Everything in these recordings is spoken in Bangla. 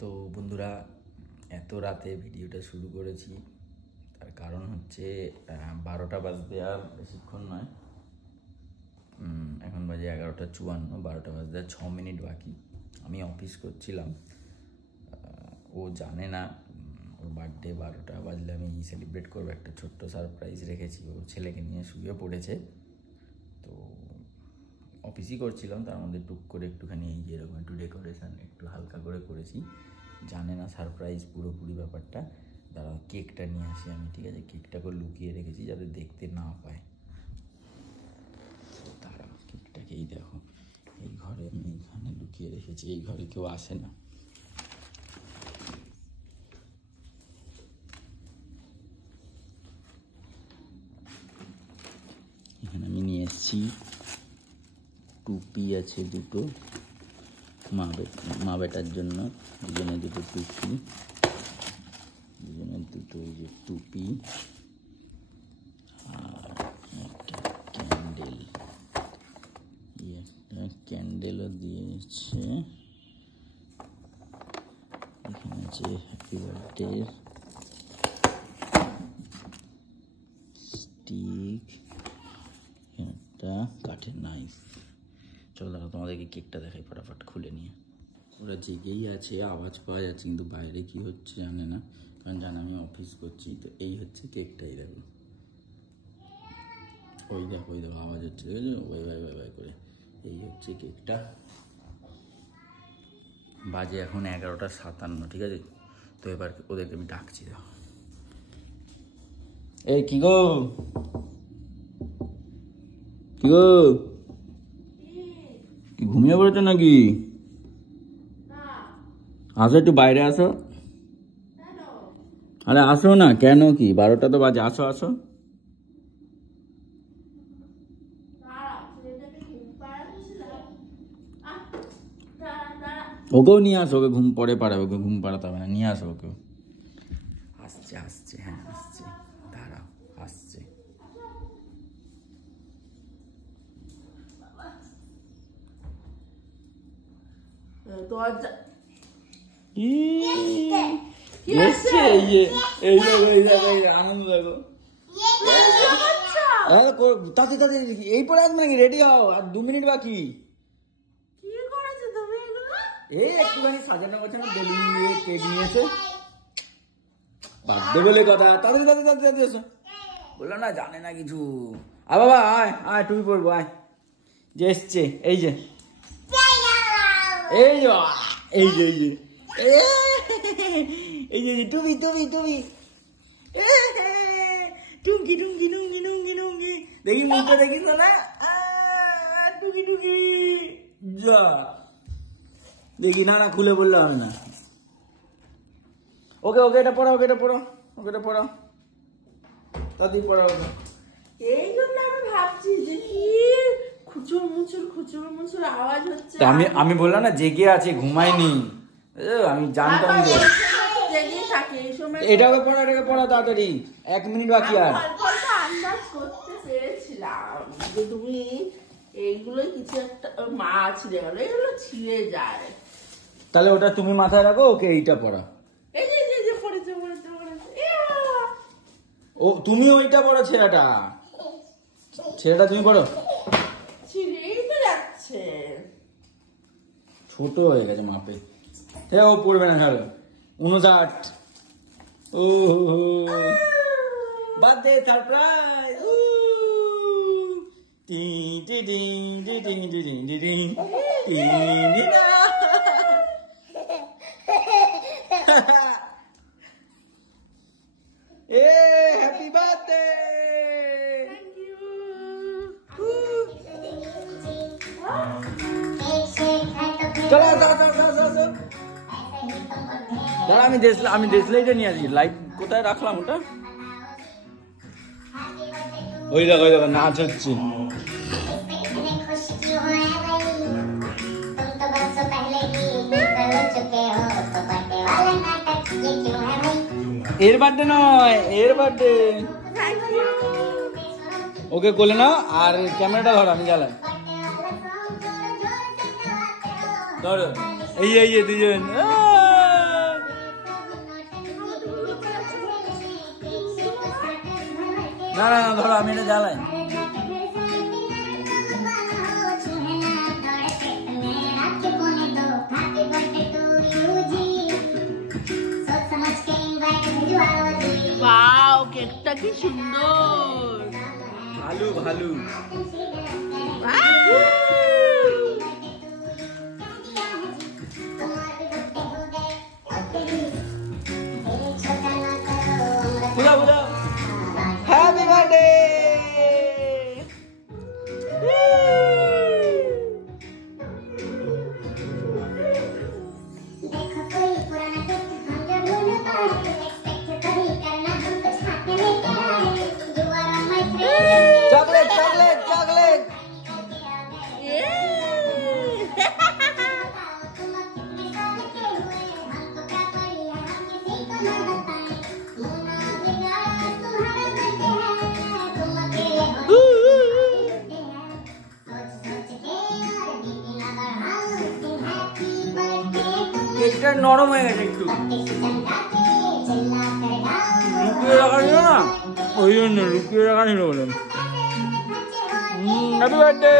তো বন্ধুরা, এত রাতে ভিডিওটা শুরু করেছি, তার কারণ হচ্ছে 12টা বাজতে আর বেশিক্ষণ নয়। এখন বাজে 11:54, 12টা বাজতে আর 6 মিনিট বাকি। আমি অফিস করছিলাম, ও জানে না ওর বার্থডে 12টা বাজলে আমি সেলিব্রেট করবো। একটা ছোট্ট সারপ্রাইজ রেখেছি, ও ছেলেকে নিয়ে শুয়ে পড়েছে। তো অফিসই করছিলাম, তার মধ্যে টুক করে একটুখানি এই যে এরকম একটু ডেকোরেশন একটু হালকা করে করেছি। জানে না সারপ্রাইজ পুরোপুরি ব্যাপারটা। দাঁড়াও, কেকটা নিয়ে আসি আমি, ঠিক আছে? কেকটাকে লুকিয়ে রেখেছি যাতে দেখতে না পায়। দাঁড়াও, কেকটাকেই দেখো, এই ঘরে আমি এইখানে লুকিয়ে রেখেছি, এই ঘরে কেউ আসে না। এখানে আমি নিয়ে এসেছি টুপি আছে দুটো, মা বেটার জন্য দুজনে দুটো টুপি, দুজনের দুটো এই যে টুপি, আর একটা ক্যান্ডেল, একটা ক্যান্ডেলও দিয়েছে। এখানে আছে হ্যাপি বার্থডে স্টিক, একটা কাঠের নাইফ। চলো দাঁড়া, তোমাদেরকে কেকটা দেখাই ফটাফট খুলে নিয়ে। ওরা জেগেই আছে, আওয়াজ পাওয়া যাচ্ছে, কিন্তু বাইরে কি হচ্ছে জানে না, কারণ জানে আমি অফিস করছি। তো এই হচ্ছে কেকটাই, দেখো, ওই দেখো আওয়াজ হচ্ছে, ওই বাই বাই বাই করে। এই হচ্ছে কেকটা। বাজে এখন 11:57, ঠিক আছে? তো এবার ওদেরকে আমি ডাকছি, দেখো। এই কি গো, কি গো, কি ঘুমিয়ে পড়েছো নাকি? আসো, একটু বাইরে আসো। আরে আসো না, কেন কি 12টা তো বাজে, আসো আসো। ওকেও নিয়ে আসো, ওকে ঘুম পরে পাড়াবে, ওকে ঘুম পাড়াতে হবে না, নিয়ে আসো ওকেও। আসছে আসছে, হ্যাঁ আসছে, দাঁড়াও, আসছে। আনন্দ দেখো, এই পরে আসবে নাকি? রেডি হও, আর 2 মিনিট বাকি। এই একটুখানি সাজানো গোছানো বেলুন দিয়ে কেক নিয়েছে, বার্থডে বলে কথা। তাড়াতাড়ি তাড়াতাড়ি তাড়াতাড়ি এসো, বললাম না জানে না কিছু। আয় বাবা, আয় আয়, টুপি পরবো, আয়। যে এসছে, এই যে এই যে এই যে এই যে এই যে টুপি টুপি টুপি, টুঙ্কি টুঙ্কি টুঙ্কি টুঙ্কি টুঙ্কি, দেখি মুখে দেখিস না, টুকি টুকি যা দেখি। না না, খুলে বললে হবে না। ওকে ওকে, এটা পড়াও, ওকে এটা পড়াও, ওকে এটা পড়াও, তাড়াতাড়ি পড়াও। এই জন্য আমি ভাবছি যে কি খুচুর মুচুর আওয়াজ হচ্ছে। আমি বললাম না জেগে আছে, ঘুমাইনি, আমি জানতাম তো। জেগে থাকে এই সময়। এটাকে পড়া, এটাকে পড়া তাড়াতাড়ি, 1 মিনিট বাকি আর। আন্দাজ করতে পেরেছিলাম যে তুমি এইগুলো কিছু একটা মা ছিঁড়ে গেল, এগুলো ছিঁড়ে যায়। তাহলে ওটা তুমি মাথায় রাখো, ওকে এইটা পড়া। এই যে পড়েছে পড়েছে পড়েছে। ও তুমি ওইটা পড়ো, ছেলেটা তুমি পড়ো। ছিঁড়েই তো যাচ্ছে, ছোট হয়ে গেছে মাপে, ও পড়বে না। খেলো 59। ও বার্থডে সারপ্রাইজ, টি টি টি টি টি টি টি টি টি। এ হ্যাপি বার্থডে, থ্যাংক ইউ। চলো দাঁড়া, আমি দেশলাইটা নিয়ে আসি। লাইট কোথায় রাখলাম ওটা? ওই দেখো নাচ হচ্ছে। এর বার্থডে নয়, এর বার্থডে। ওকে কোলে নাও, আর ক্যামেরাটা ধরো, আমি জ্বালাই। ধরো, এই যে দুজন। না না না, ধরো আমি এটা জ্বালাই। ওয়াও, কেকটা কি সুন্দর। Value value. বুঝা বুঝা। Happy birthday. Chocolate chocolate chocolate. কেকটা নরম হয়ে গেছে একটু, লুকিয়ে রাখা ছিল না, ওই জন্য লুকিয়ে রাখা ছিল বলে। Happy birthday.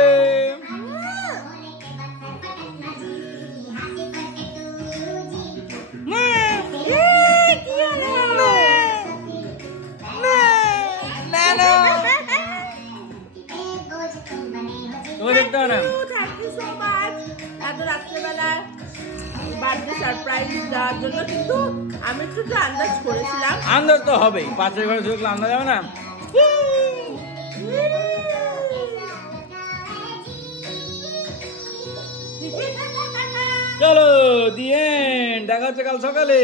এত রাত্রেবেলায় বার্থডে সারপ্রাইজ দেওয়ার জন্য, কিন্তু আমি একটু আন্দাজ করেছিলাম। আন্দাজ তো হবেই, পাশের ঘরে শুধু আন্দাজ হবে না। চলো, দি এন্ড। দেখা হচ্ছে কাল সকালে।